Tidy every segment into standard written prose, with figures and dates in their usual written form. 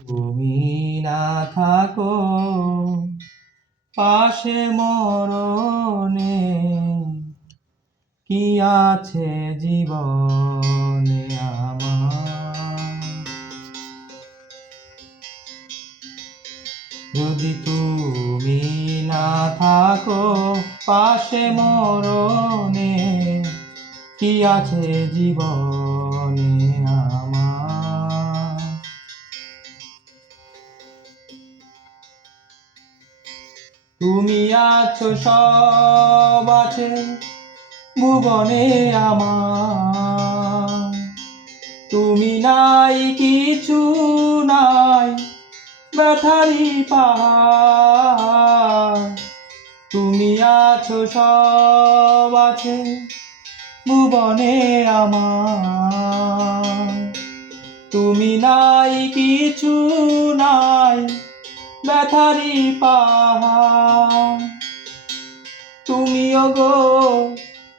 তুমি না থাকো পাশে মরণে, কি আছে জীবনে আমার। যদি তুমি না থাকো পাশে মরণে, কি আছে জীবনে আমার। তুমি আছো সব আছে ভুবনে আমার, তুমি নাই কিছু নাই ব্যথারি পাহাড়। তুমি আছো সব আছে ভুবনে আমার, তুমি নাই কিছু নাই ব্যথারি পাহাড়। তুমি ওগো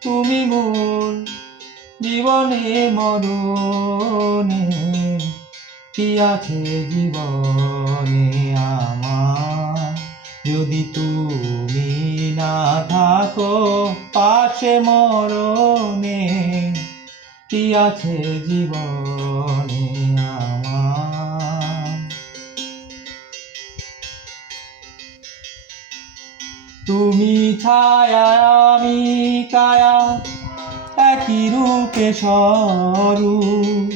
তুমি মোর জীবনে মরণে, কি আছে জীবনে আমার। যদি তুমি না থাকো পাশে মরণে, কি আছে জীবনে আমার। তুমি ছায়া আমি কায়া একই রূপে স্বরূপ,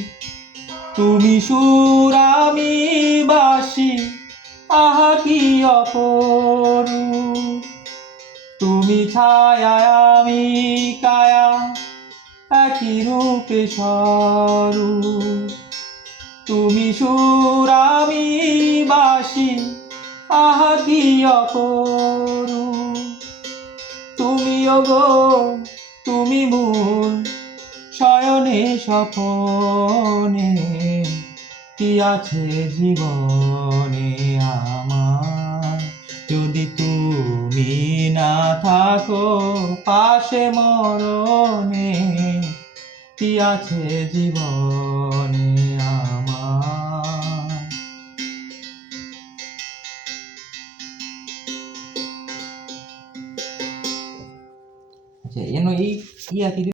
তুমি সুর আমি বাঁশি আহা কি অপরূপ। তুমি ছায়া আমি কায়া একই রূপে স্বরূপ, তুমি সুর আমি বাঁশি আহা কি অপরূপ। তুমি ওগো তুমি মূল শয়নে স্বপনে, কি আছে জীবনে আমার। যদি তুমি না থাকো পাশে মরণে, কি আছে জীবনে আমার। আচ্ছা, এই